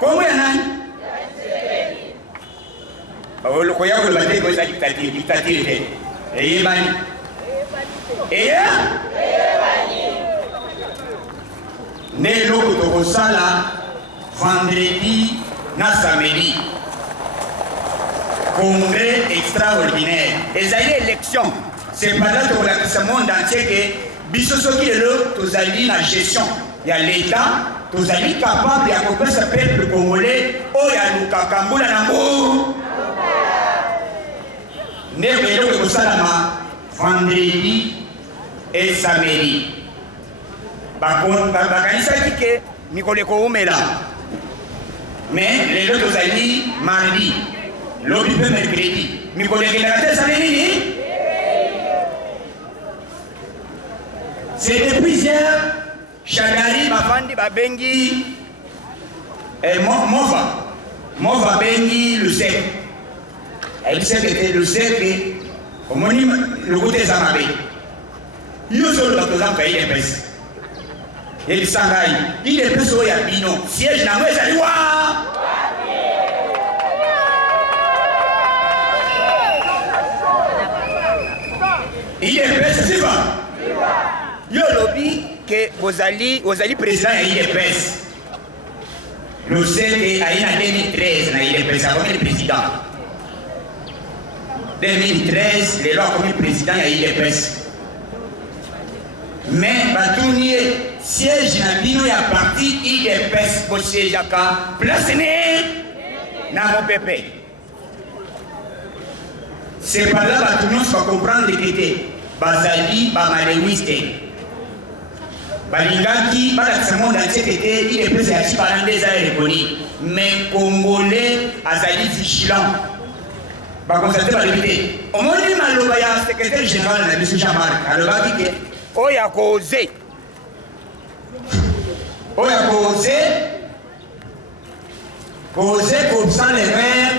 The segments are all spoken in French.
Comment il y en a? Le croyant que le bâtiment est la dictature. Et il et né l'autre vendredi na samedi congrès extraordinaire et ça y est élection c'est pas là que le monde entier que bisoso qui est là tous allés la gestion il y a l'état tous allés capable de accompagner ce peuple congolais oh ya lukakambula na mo né l'autre salama vendredi et samedi. Bakanisaki ke mikoleko umela. Mais les autres amis mardi, l'autre peut mercredi. Mikoleko na samedi. C'est depuis hier Chagari bafandi babengi Mova bengi le sec. Elle sait que le sec homonyme le côté Zamabe. Yo solo la cosa que il est il s'engaille il est plus au yabino siège na moi ça liwa il est plus c'est bon yo lobby que Ozali président il est plus le sait que en 2013 na il est président comme président 2013 les lois comme président il est plus mais Batounier siège na bino ya parti IDPS pour siège à place na mon pépé. C'est pas là que tout le monde va comprendre que Bazali, Bamalewiste, Balingaki, Balak monde entier que IDPS a acheté pendant des années reconnues. Mais Congolais, Azali vigilant. Bah constater la vérité. Au moins il m'a l'obéi à secrétaire général de la mission Jean-Marc. Alors va dire que oh il a causé. On a causé comme ça les verts.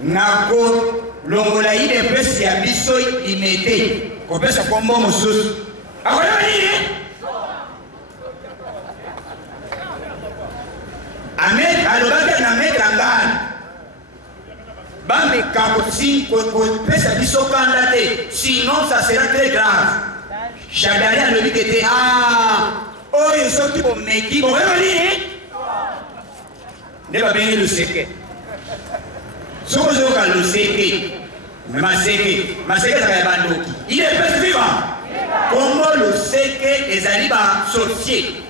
Nako l'ongolaï des presses y a biso imité. Qu'on peut se combo moussous. Ah voilà Ahmed, alors va mettre en garde. Bambe Kakosi, qu'on peut se biso candidater. Sinon ça sera très grave. Chagari a le dit que était oh ils sont qui pour meki bon ne va bien le seke ce que je le seke mais ma seke ça va bandoki il est plus vivant comment le seke les aliba sorcier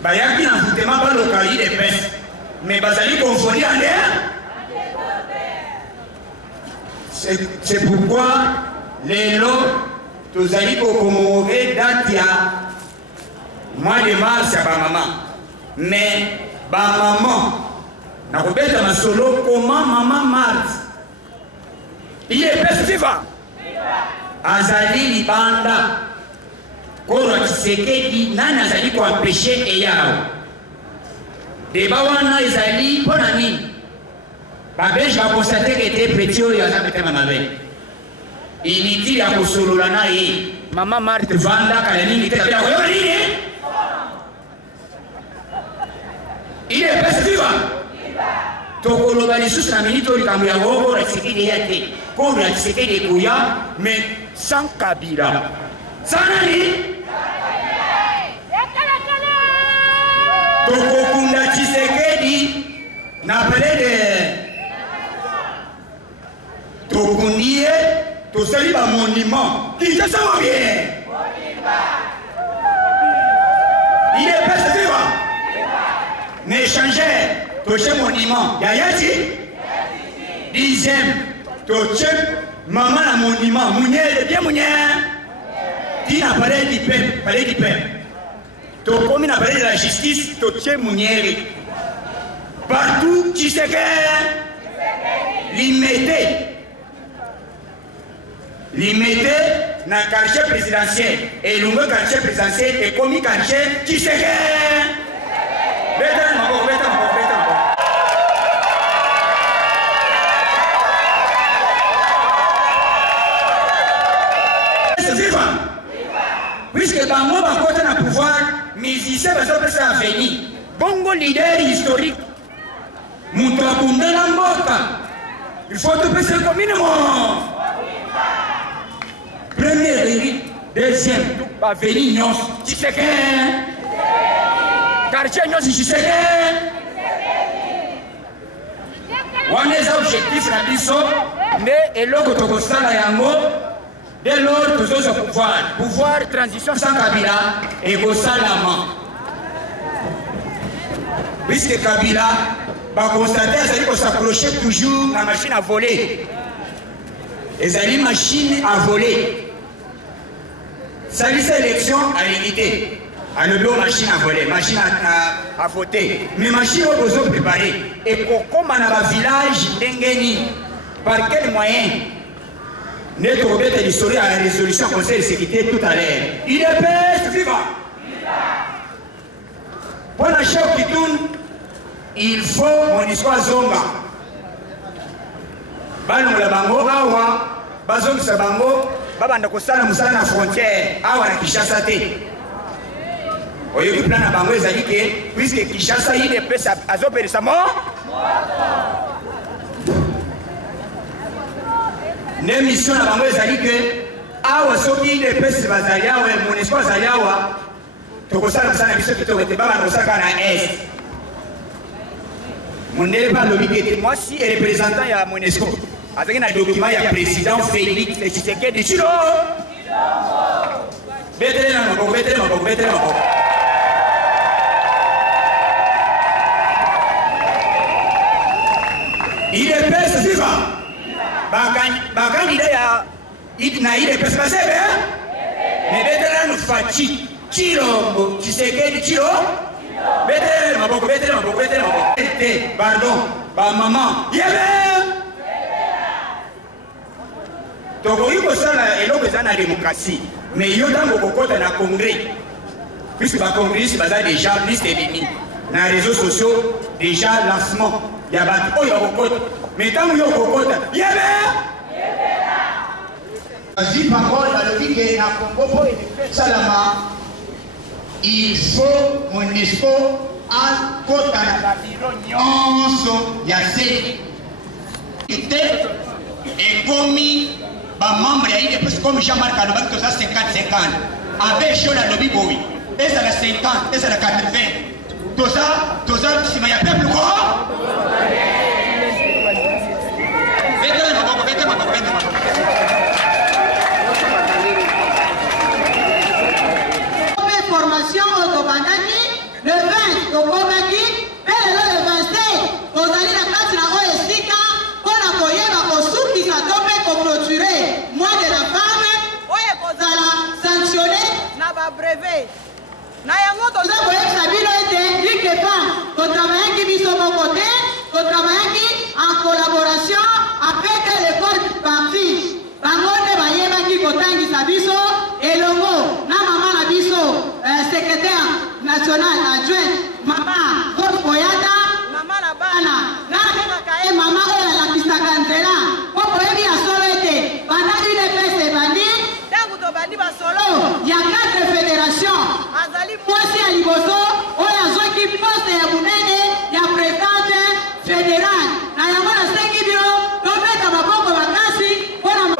bah y a qui n'en fout pas le cas il est plus mais bazali confondé en l'air c'est pourquoi les lots tous allez commémorer date ya mois de mars ya ba maman mais ba maman na kobeta masolo comment maman mars il est plus vivant azali libanda koro Tshisekedi nani azali ko empêcher eyao débat wana ezali pona nini ba belge ba constater que était petit oyo azabeta mamabe inutile ya kosolola na ye mama Marthe vanda kala nini te ya koyoka nini il est plus vivant tokoloba lisusu na minute oyo likambo ya kobora Tshisekedi ya te kono ya Tshisekedi ekoya mais sans Kabila sans nani tokokunda Tshisekedi na pele de tokundie tosali ba monument qui se sent bien il est plus vivant mais changer toche monument yayati 10e toche maman la monument munyele bien munyele tina palais du peuple tokomi na palais de la justice toche munyele partout Tshisekedi limité dans le quartier présidentiel et le quartier présidentiel est commis quartier Tshisekedi. C'est vivant. Puisque dans mon côté, le pouvoir, musicien, va se faire venir. bongo leader historique. Moutabunda la mboka. Il faut te passer comme minimum. Première régie, deuxième, va venir Nyos, Tshisekedi. Quartier Nyos, Tshisekedi. On est objectif la biso, mais et l'autre tokosala yango. Dès lors, tous au pouvoir. Pouvoir, transition sans Kabila et Gosalama. Puisque Kabila va constater qu'il s'approchait toujours la machine à voler. Et la machine à voler. Ça dit cette élection à l'unité. À le bureau machine à voler, machine à voter. Mais machine au besoin préparé. Et comme on a un village d'Engeni, par quel moyen? Notre objet l'histoire à la résolution du Conseil de sécurité tout à l'heure. Il est best vivant. Pour la chef qui tourne, il faut mon histoire zonga. Bano la bango awa, bazong sa bango, babanda kosala musala na frontière, awa na Kinshasa te. Oyoki plan na bango ezali ke, puisque Kinshasa il est pesa azopelisa mo. Ne mission na bango ezali ke, awa soki il est pesa bazali awa, mon histoire azali awa, tokosala musala biso kitoko te babanda kosala na est. Mon élève lobby moi si est représentant à Monesco avec un document il y a président Félix Tshisekedi Chilo. Il est pèse vivant. Candidat il est pèse passé mais vétéran nous fatigue Chilo Tshisekedi Chilo. Pardon, maman. Togo yuko sana eloko za na démocratie. Mais yo dango kokota na congrès. Puisque ba congrès baza déjà liste ennemi. Na réseaux sociaux déjà lancement. Ya ba oyo kokota. Mais tant yo kokota, Vas-y parole à le que na Congo pour salama. Il faut Monesco à côté de la violence et commis par membre de comme Jean-Marc Alobak, tout ça 50-50. Avec Jean la lobby boy. Et ça la 50, et ça la 80. Tout ça, si il y a peuple quoi? Formation au Kobandaki, le 20 au Kobandaki, et le 27 aux années de la classe de la OSIK, pour accueillir la ressource qui s'est tombée pour clôturer. Moi de la femme, oye kozala sanctionné na ba brevet. Na yango toza koyeba sabilo ete ligue femme, ko travailler qui biso mon côté, ko travailler en collaboration avec l'école du parti. Bango ne bayeba ki kotangisa biso elongo na mama na biso secrétaire national adjoint mama Rose Boyata mama na bana na kae mama oyo alakisaka nzela po boyebi ya solo ete banda UDPS bandi ntango tobandi basolo ya 4 fédération azali mwasi ya liboso oyo azwaki poste ya monene ya présidente fédérale na yango nasengi bino tobeta maboko makasi mpona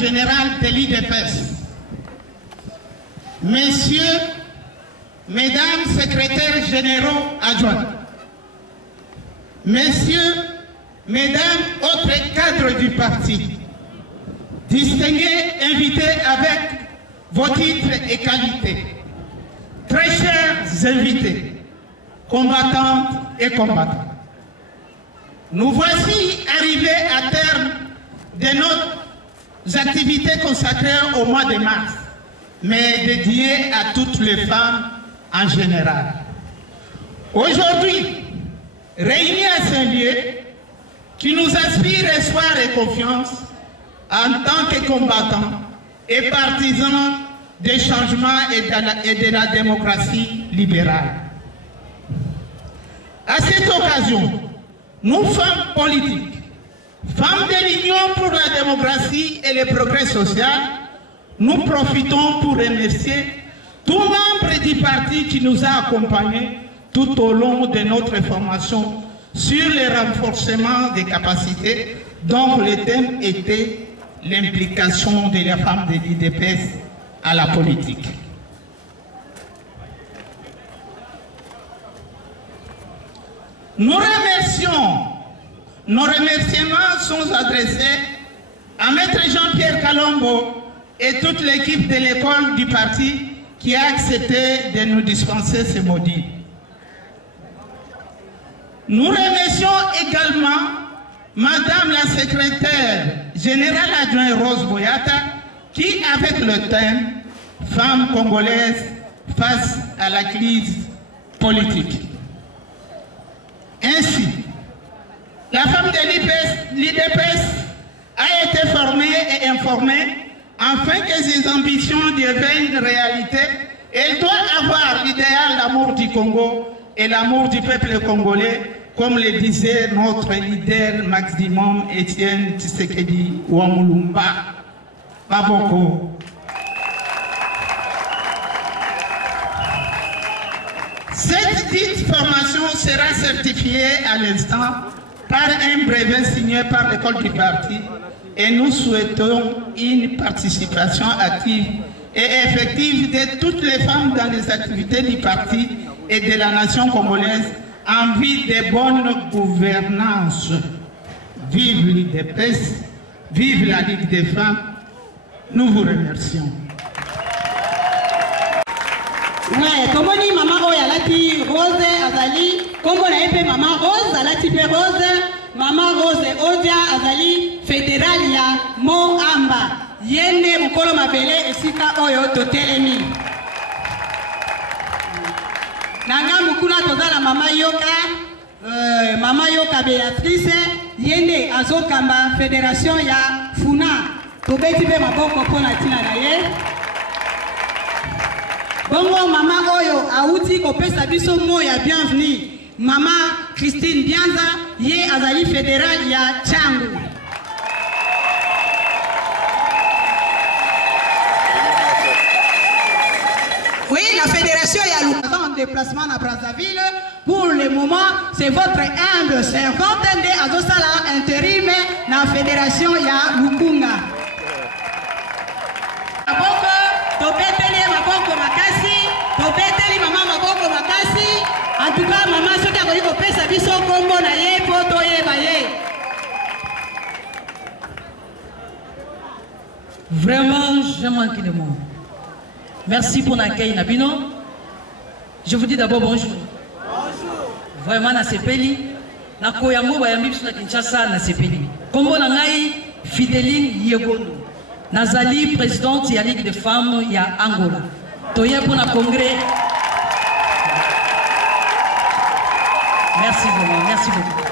général de l'IDPS. Messieurs, mesdames secrétaires généraux adjoints, messieurs, mesdames autres cadres du parti, distingués invités avec vos titres et qualités, très chers invités, combattantes et combattants, nous voici arrivés à terme de nos activités consacrées au mois de mars, mais dédiées à toutes les femmes en général. Aujourd'hui, réunis à ce lieu qui nous inspire espoir et confiance en tant que combattants et partisans des changements et de la démocratie libérale. À cette occasion, nous, femmes politiques, femmes de l'Union pour la démocratie et le progrès social, nous profitons pour remercier tout membre du parti qui nous a accompagnés tout au long de notre formation sur le renforcement des capacités, dont le thème était l'implication de la femme de l'IDPS à la politique. Nos remerciements sont adressés à Maître Jean-Pierre Kalombo et toute l'équipe de l'école du parti qui a accepté de nous dispenser ce module. Nous remercions également Madame la secrétaire générale adjointe Rose Boyata qui, avec le thème « Femmes congolaises face à la crise politique ». Ainsi, la femme de l'IDPS a été formée et informée afin que ses ambitions deviennent réalité. Elle doit avoir l'idéal d'amour du Congo et l'amour du peuple congolais, comme le disait notre leader Maximum Étienne Tshisekedi Wamulumba. Baboko. Cette dite formation sera certifiée à l'instant par un brevet signé par l'école du parti et nous souhaitons une participation active et effective de toutes les femmes dans les activités du parti et de la nation congolaise en vue de bonne gouvernance. Vive l'IDPS, vive la Ligue des femmes, nous vous remercions. Ouais, tomoni mama oya lati Rose azali, kombo na epe mama Rose alati pe Rose, mama Rose Odia azali fédéral ya Moamba. Yende mukolo mabele esika oyo totelemi. Nanga mukuna tozala mama Yoka Beatrice, yende azokamba fédération ya Funa. Tobeti pe maboko pona tina na ye. Bongo mama oyo auti kopesa biso mo ya bienvenue. Mama Christine Bianza ye azali fédéral ya Changu. Oui, la fédération ya Luka en déplacement à Brazzaville. Pour le moment, c'est votre humble servante de Azosala intérim na fédération ya Lukunga. Aboko tobeteli maboko makasi, tobeteli mama maboko makasi. En tout cas, maman soki akoli kopesa biso kombo na ye po toyeba ye. Vraiment, je manque de mots. Merci pour l'accueil, Nabino. Je vous dis d'abord bonjour. Bonjour. Vraiment, na sepeli. Na koyango bayambi biso na Kinshasa na sepeli. Kombo na ngai Fideline Yegondo. Nazali présidente de la Ligue des femmes ya Angola. Toye pour le congrès. Merci beaucoup, merci beaucoup.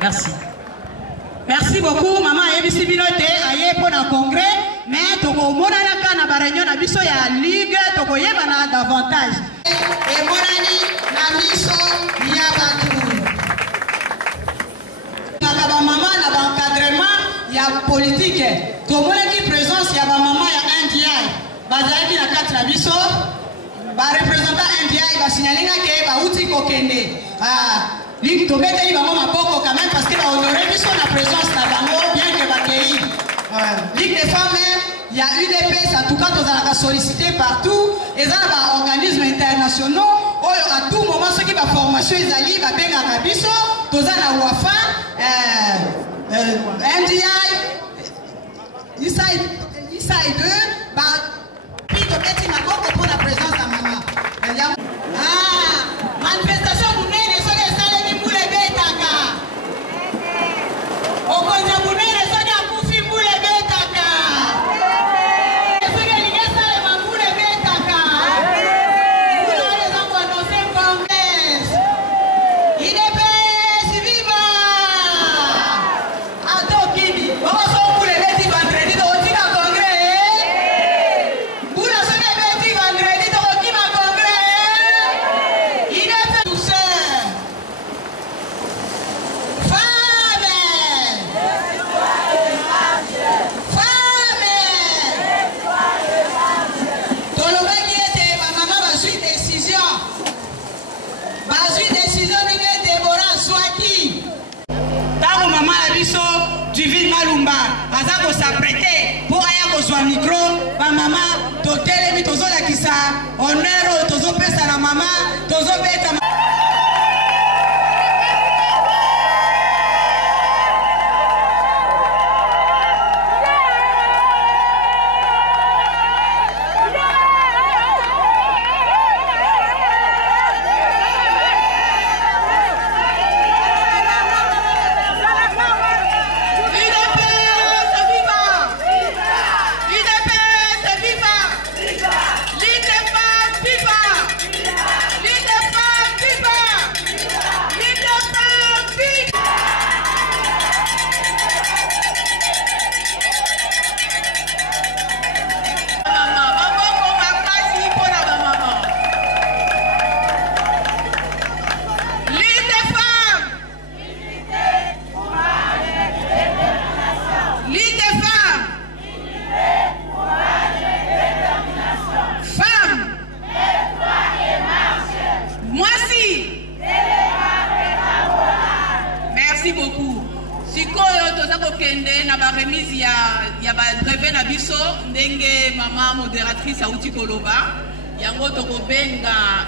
Merci. Merci beaucoup, maman Ebisi Binote, aye pour le congrès. Mais toko mona naka na baranyo na biso ya ligue toko yeba na davantage. Et monani na biso ya batu. Na ba maman na ba encadrement ya politique. To mona ki présence ya ba maman ya NDI. Bazaki na kati na biso. Ba représentant NDI ba signalinga ke ba uti kokende. Ligue to beteli bango maboko quand même parce que ba honorer biso na présence na bango bien que ba kei. Ligue des femmes, il y a UDPS, en tout cas, nous avons sollicité partout. Et ça, les organismes internationaux, à tout moment, ceux qui vont formation, ils allaient, ils vont bien à Kabiso, nous avons Wafa, NDI, ISAID 2, puis de mettre ma coque pour la présence de maman. Manifestation, vous venez de se laisser les pour les bêtes.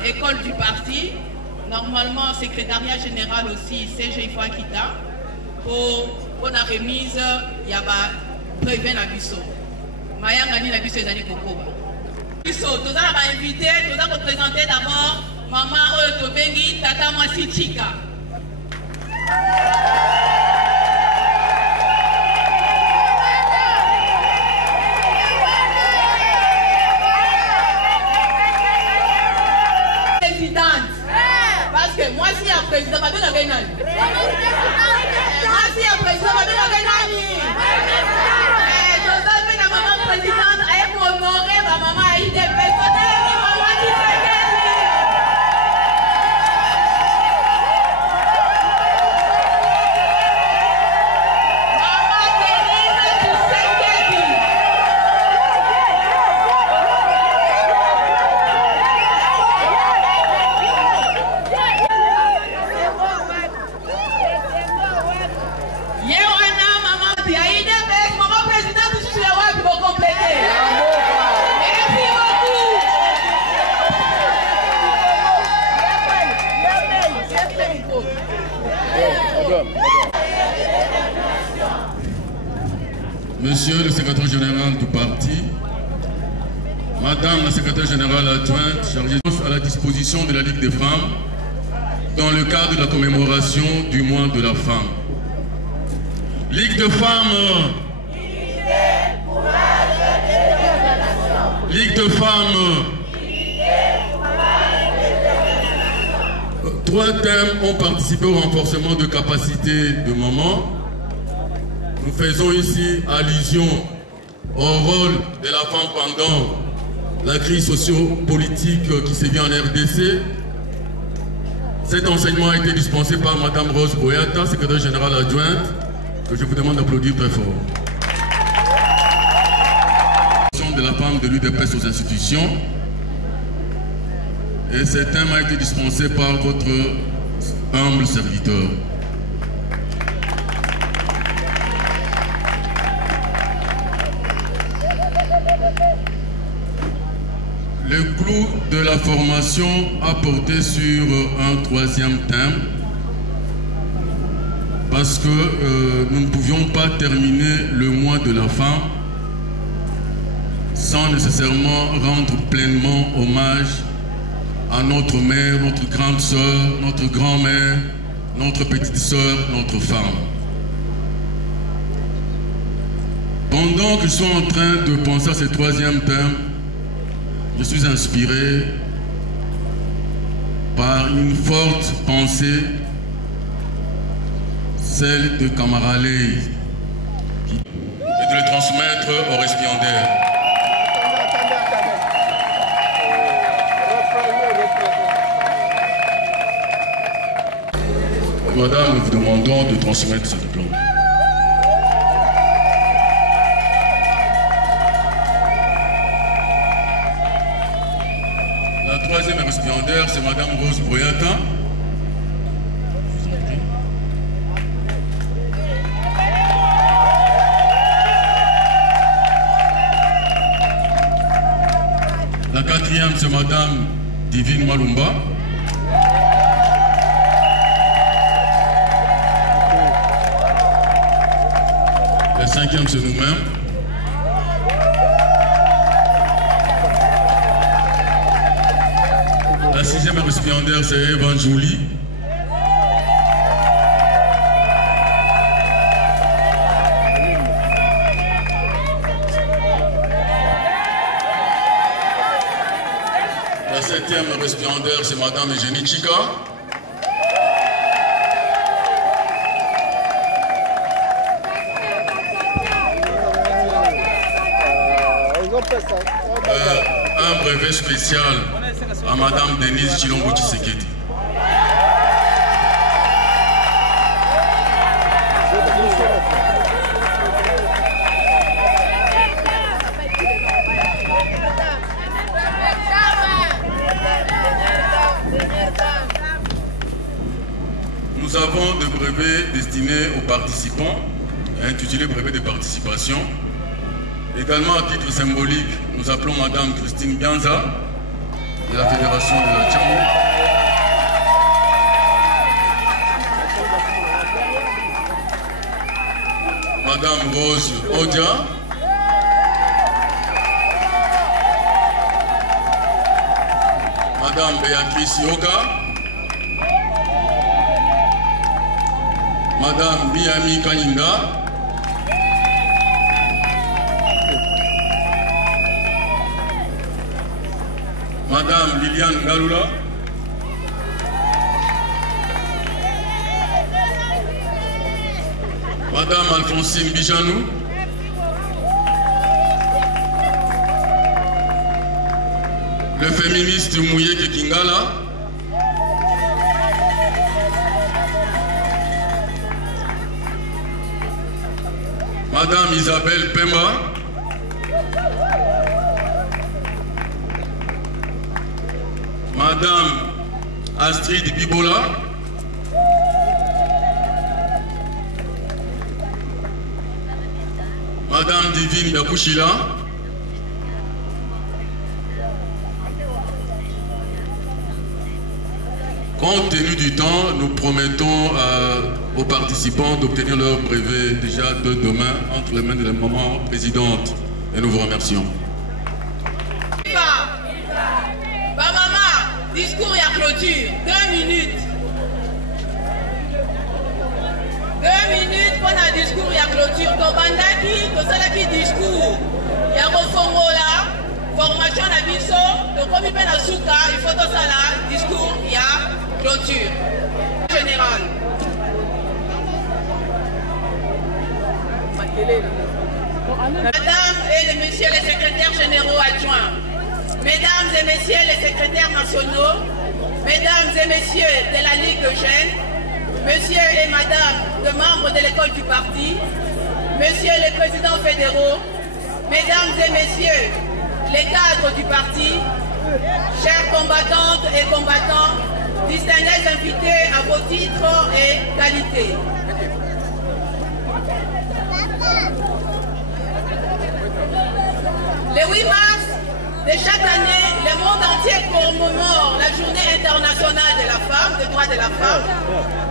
École du parti, normalement secrétariat général aussi, CG Kita, pour la remise, il y a prévu la biso. Mayangani la biso ezali kokoba. Biso, tout ça va inviter, tout ça va présenter d'abord maman Oyotobengi, tata Mwasi Chika. Parce que moi si un président va donner un gagnant. Moi si un président va donner un gagnant. Tout ça fait la maman présidente elle pour honorer ma maman a eu des personnes maman qui fait Monsieur le secrétaire général du parti, Madame la secrétaire générale adjointe chargée à la disposition de la Ligue des femmes dans le cadre de la commémoration du mois de la femme. Ligue de femmes, Ligue de femmes, trois thèmes ont participé au renforcement de capacité de maman. Nous faisons ici allusion au rôle de la femme pendant la crise socio-politique qui sévit en RDC. Cet enseignement a été dispensé par Madame Rose Boyata, secrétaire générale adjointe, que je vous demande d'applaudir très fort. De la femme de l'UDPS aux institutions. Et ce thème a été dispensé par votre humble serviteur. Le clou de la formation a porté sur un troisième thème parce que nous ne pouvions pas terminer le mois de la femme sans nécessairement rendre pleinement hommage à notre mère, notre grande sœur, notre grand-mère, notre petite sœur, notre femme. Pendant que je suis en train de penser à ce troisième thème, je suis inspiré par une forte pensée, celle de Camara Ley, et de le transmettre au récipiendaire. Madame, nous vous demandons de transmettre ce diplôme. La troisième récipiendaire, c'est Madame Rose Boyata. La quatrième, c'est Madame Divine Malumba. La cinquième, c'est nous-mêmes. La sixième récipiendaire, c'est Evan Jolie. La septième récipiendaire, c'est Madame Eugénie Chika. Un brevet spécial à Madame Denise Chilombo Tshisekedi. Nous avons des brevets destinés aux participants, intitulés brevet de participation. Également à titre symbolique, nous appelons Madame Christine Bianza de la Fédération de la Tchambou. Madame Rose Odia. Madame Béatrice Yoka. Madame Miami Kaninda. Madame Liliane Galula. Madame Alphonsine Bijanou. Le féministe Mouyeke Kingala. Madame Isabelle Pemba. Madame Astrid Bibola. Madame Divine Dakushila. Compte tenu du temps, nous promettons aux participants d'obtenir leur brevet déjà de demain entre les mains de la maman présidente. Et nous vous remercions. Discours et à clôture, 2 minutes. 2 minutes pour un discours et à clôture. Tobandaki, tosalaki discours. Il y a Rofongola, formation à biso, donc comme il y a Souka, il faut tout ça là, discours et à clôture. Général. Madame et les messieurs les secrétaires généraux adjoints, mesdames et messieurs les secrétaires nationaux, mesdames et messieurs de la Ligue de Gênes, messieurs et madame de membres de l'école du parti, messieurs les présidents fédéraux, mesdames et messieurs les cadres du parti, chers combattantes et combattants, distingués invités à vos titres et qualités. Le 8 mars de chaque année, le monde entier commémore la journée internationale de la femme, des droits de la femme.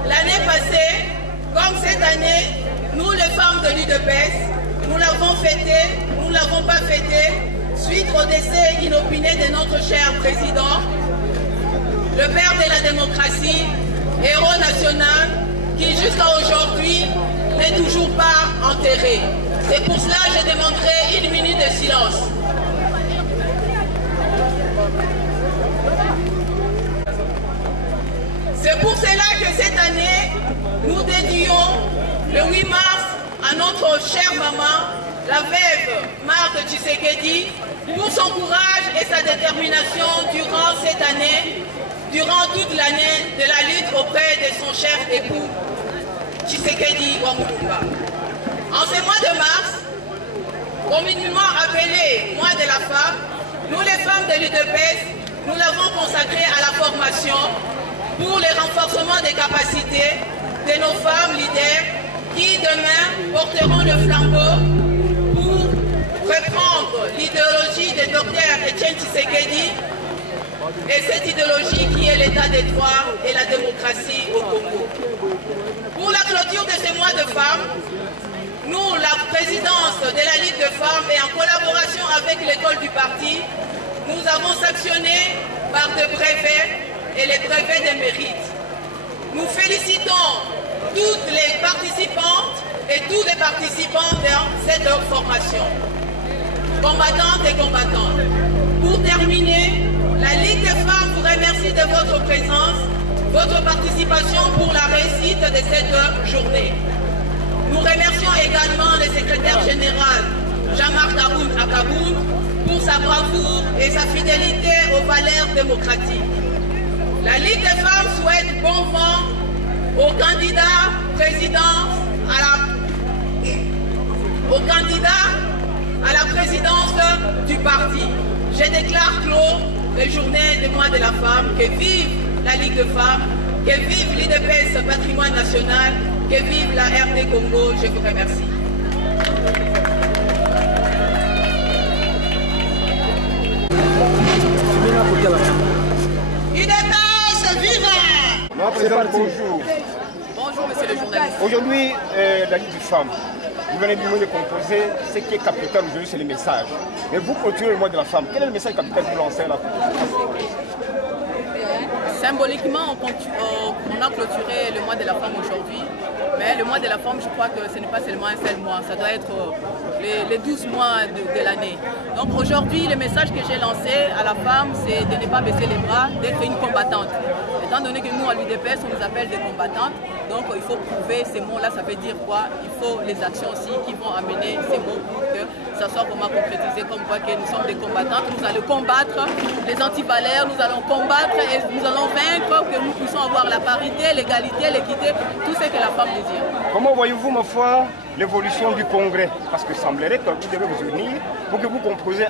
L'année passée, comme cette année, nous les femmes de l'UDPS, nous l'avons fêté, nous ne l'avons pas fêté, suite au décès inopiné de notre cher président, le père de la démocratie, héros national, qui jusqu'à aujourd'hui n'est toujours pas enterré. Et pour cela, je demanderai 1 minute de silence. C'est pour cela que cette année, nous dédions le 8 mars à notre chère maman, la veuve Marthe Tshisekedi, pour son courage et sa détermination durant cette année, durant toute l'année de la lutte auprès de son cher époux, Tshisekedi Wamukamba. En ce mois de mars, communément appelé mois de la femme, nous les femmes de l'UDPS, nous l'avons consacré à la formation pour le renforcement des capacités de nos femmes leaders qui demain porteront le flambeau pour reprendre l'idéologie de Dr Etienne Tshisekedi et cette idéologie qui est l'état des droits et la démocratie au Congo. Pour la clôture de ce mois de femmes, nous, la présidence de la Ligue de femmes et en collaboration avec l'école du parti, nous avons sanctionné par des brevets et les brevets de mérite. Nous félicitons toutes les participantes et tous les participants dans cette formation, combattantes et combattants. Pour terminer, la Ligue des femmes vous remercie de votre présence, votre participation pour la réussite de cette journée. Nous remercions également le secrétaire général Jean-Marc Akaboun pour sa bravoure et sa fidélité aux valeurs démocratiques. La Ligue des femmes souhaite bon vent au candidat président à la présidence du parti. Je déclare clos les journées du mois de la femme. Que vive la Ligue de femmes, que vive l'UDPS Patrimoine National, que vive la RD Congo. Je vous remercie. UDPS, viva! Bonjour. Bonjour, monsieur le journaliste. Aujourd'hui, la Ligue des femmes, vous venez de nous le composer. Ce qui est capital aujourd'hui, c'est le message. Mais vous continuez le mois de la femme. Quel est le message capital que vous lancez là? Symboliquement, on a clôturé le mois de la femme aujourd'hui. Mais le mois de la femme, je crois que ce n'est pas seulement un seul mois. Ça doit être les 12 mois de l'année. Donc aujourd'hui, le message que j'ai lancé à la femme, c'est de ne pas baisser les bras, d'être une combattante. Étant donné que nous, à l'UDPS, on nous appelle des combattantes, donc il faut prouver ces mots-là. Ça veut dire quoi? Il faut les actions aussi qui vont amener ces mots pour que ça soit vraiment concrétisé, comme quoi que nous sommes des combattantes. Nous allons combattre les antivaleurs, nous allons combattre et nous allons vaincre, que nous puissions avoir la parité, l'égalité, l'équité, tout ce que la femme désire. Comment voyez-vous, ma foi, l'évolution du Congrès? Parce que semblerait que vous devez vous unir pour que vous composez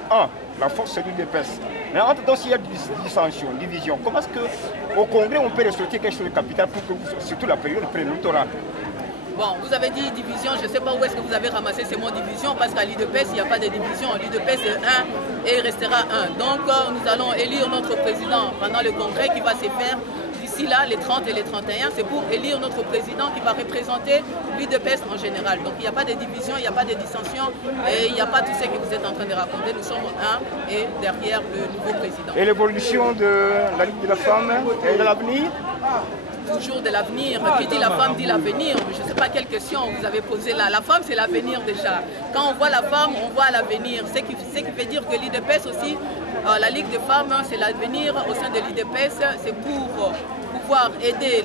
la force de l'UDPS. Mais entre-temps, s'il y a des dissensions, divisions, comment est-ce qu'au Congrès, on peut ressortir quelque chose de capital pour que vous, surtout la période préélectorale? Bon, vous avez dit division, je ne sais pas où est-ce que vous avez ramassé ces mots division, parce qu'à l'UDPS, il n'y a pas de division. L'UDPS est un et il restera un. Donc, nous allons élire notre président pendant le congrès qui va se faire d'ici là, les 30 et les 31. C'est pour élire notre président qui va représenter l'UDPS en général. Donc, il n'y a pas de division, il n'y a pas de dissension et il n'y a pas tout ce que vous êtes en train de raconter. Nous sommes un et derrière le nouveau président. Et l'évolution de la Ligue de la femme et de l'avenir? Toujours de l'avenir. Qui dit la femme dit l'avenir. Je ne sais pas quelle question vous avez posée là. La femme, c'est l'avenir déjà. Quand on voit la femme, on voit l'avenir. Ce qui veut dire que l'UDPS aussi, la Ligue des femmes, c'est l'avenir au sein de l'UDPS. C'est pour pouvoir aider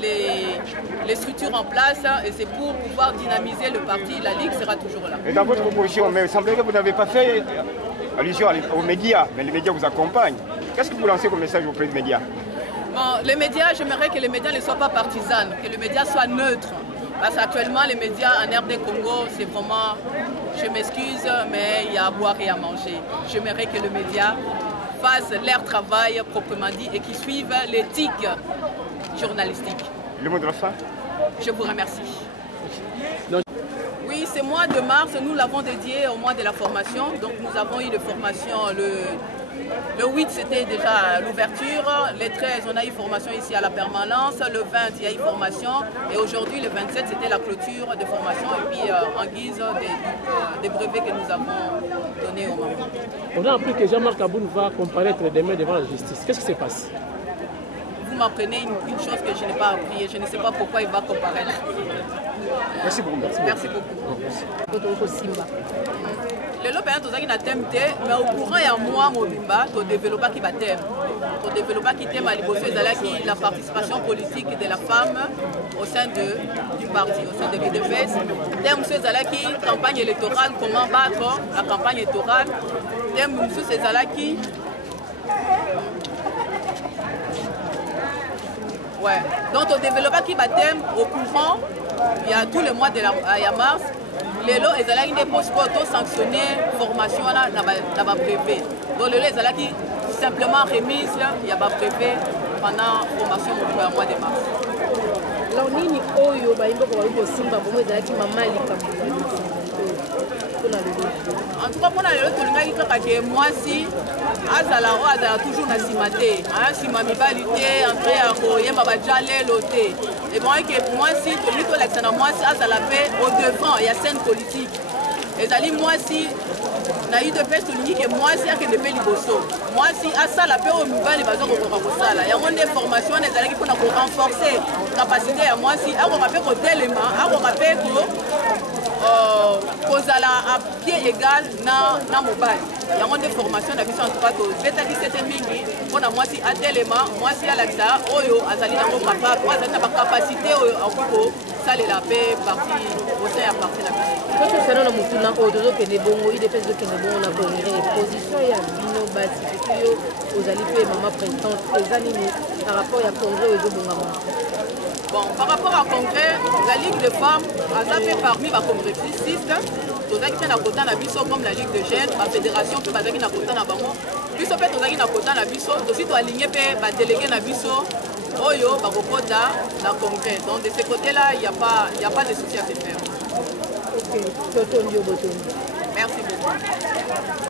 les structures en place et c'est pour pouvoir dynamiser le parti. La Ligue sera toujours là. Et dans votre proposition, mais il semblerait que vous n'avez pas fait allusion aux médias, mais les médias vous accompagnent. Qu'est-ce que vous lancez comme message auprès des médias? Bon, les médias, j'aimerais que les médias ne soient pas partisans, que les médias soient neutres. Parce qu'actuellement, les médias en RD Congo, c'est vraiment, je m'excuse, mais il y a à boire et à manger. J'aimerais que les médias fassent leur travail proprement dit et qu'ils suivent l'éthique journalistique. Le mot de la fin? Je vous remercie. Oui, ce mois de mars, nous l'avons dédié au mois de la formation. Donc nous avons eu des formations le 8, c'était déjà l'ouverture. Le 13, on a eu formation ici à la permanence. Le 20, il y a eu formation. Et aujourd'hui, le 27, c'était la clôture des formations. Et puis, en guise des brevets que nous avons donnés au moment. On a appris que Jean-Marc Aboun va comparaître demain devant la justice. Qu'est-ce qui se passe? Vous m'apprenez une chose que je n'ai pas appris et je ne sais pas pourquoi il va comparaître. Merci beaucoup. Merci beaucoup. Les lopins tous qui na thème mais au courant il y a moi mobimba to développer qui va thème. To développer qui thème à liboso ezalaki la participation politique de la femme au sein du parti, au sein de l'UDPS. Thème monsieur ezalaki campagne électorale, comment battre la campagne électorale. Thème monsieur ezalaki ouais. Donc au développement qui baptême au courant, il y a tous les mois de mars, les lots ils allaient des postes pour sanctionner formation là dans ma prévé. Donc les lots ils allaient simplement remise, il y a pas prévé pendant formation au mois de mars. Là on nini oyo ba imbo ko ba simba bomo ils allaient mamali kambu. En tout cas, pour les moi si azala toujours na simate, sima mibalité entré à koye mabajale loté. Et bon que moi si celui que l'excellent moi si azala fait au devant, il y a scène politique. Et ali moi si na eu de peste que moi si que de pays liboso. Moi si azala fait au mibali bazo ko ko sala. Il y a une formation des allés qui pour renforcer capacité à moi si a ko rappel ko élément, a ko rappel kozala à pied égal na mobile. Il y a des formations de en tout cas beta 17 mingi on a moi si à l'élément moi si à l'axa oyo azali na capable ou azali na capacité en ko sale la paix parti au sein à parti na biso. Parce que c'est dans mutuna oyo que des bongo il dépend de que des bongo na congrès position ya bino basi yo ozali pe maman présidente ezali par rapport à congrès oyo bonga. Bon, par rapport à congrès, la Ligue de femmes a fait parmi les congressistes, tous qui sont à côté de Bisso, comme la Ligue de jeunes, la fédération qui est à côté de Bango. Bisso peut être à côté de Bisso, aussi tu aligné les délégués de Bisso, Oyo, Bakokota, la congrès. Donc de ce côté-là, il n'y a pas de souci à se faire. Ok, merci beaucoup.